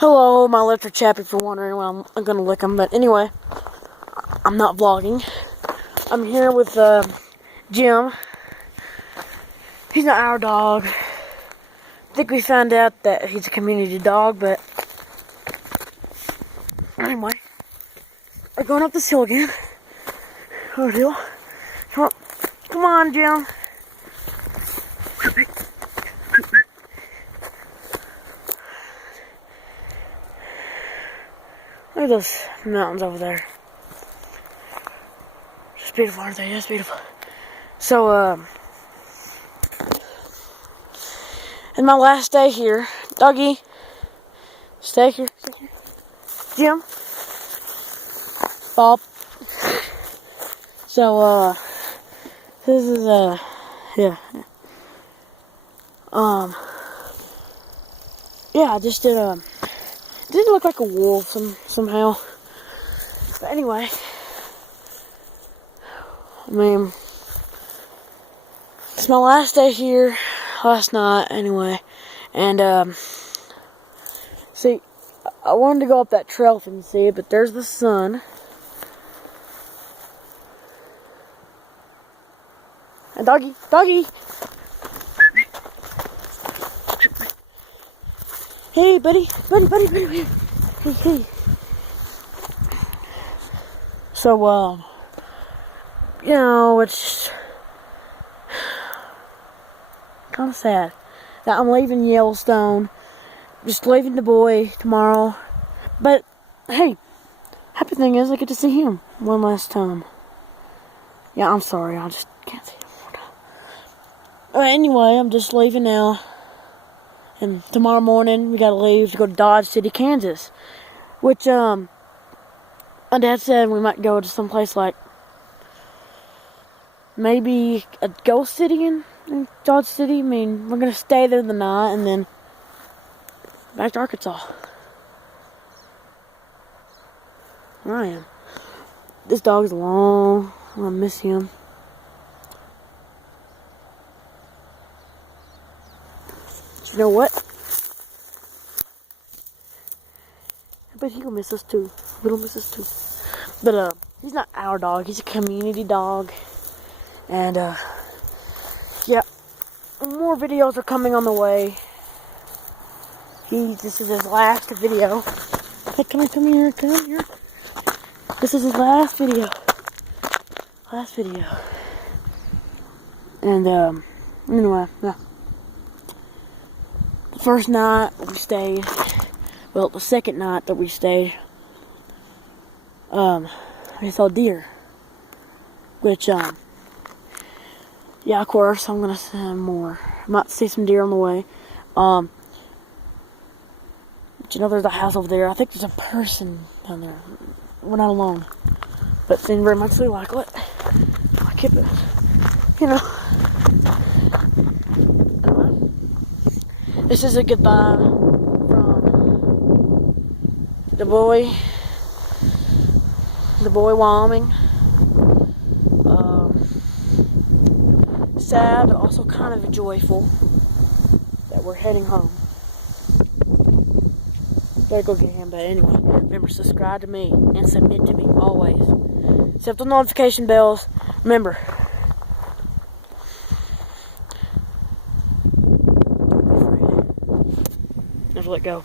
Hello, my lips are chappy for wondering when I'm gonna lick them, but anyway, I'm not vlogging. I'm here with Jim. He's not our dog. I think we found out that he's a community dog, but anyway, we're going up this hill again. Oh, hill. Come on, Jim. Look at those mountains over there. Just beautiful, aren't they? Just beautiful. So, and my last day here, doggy, stay here. Jim, Bob. So, this is, yeah. Yeah, I just did, it didn't look like a wolf somehow. But anyway, I mean, it's my last day here, last night anyway. And, see, I wanted to go up that trail and see it, but there's the sun. And doggy. Hey, buddy. Hey. So, you know, it's kind of sad that I'm leaving Yellowstone, just leaving the boy tomorrow. But, hey, happy thing is I get to see him one last time. Yeah, I'm sorry, I just can't see him one more time. Anyway, I'm just leaving now. And tomorrow morning, we gotta leave to go to Dodge City, Kansas. Which, my dad said we might go to someplace like, maybe a ghost city in Dodge City. I mean, we're gonna stay there the night and then back to Arkansas. Where I am. This dog's long. I'm gonna miss him. You know what? I bet he'll miss us too. We'll miss us too. But he's not our dog. He's a community dog. And yeah, more videos are coming on the way. This is his last video. Hey, come here. This is his last video. And anyway, yeah. The first night we stayed, well, the second night that we stayed, we saw deer, which, yeah, of course, I'm gonna see more. I might see some deer on the way. But you know, there's a house over there. I think there's a person down there. We're not alone, but seemed very much like what? I keep it, you know. This is a goodbye from the boy, Wyoming. Sad, but also kind of joyful that we're heading home. Gotta go get him, but anyway, remember, subscribe to me and submit to me always. Set the notification bells. Remember, never let go.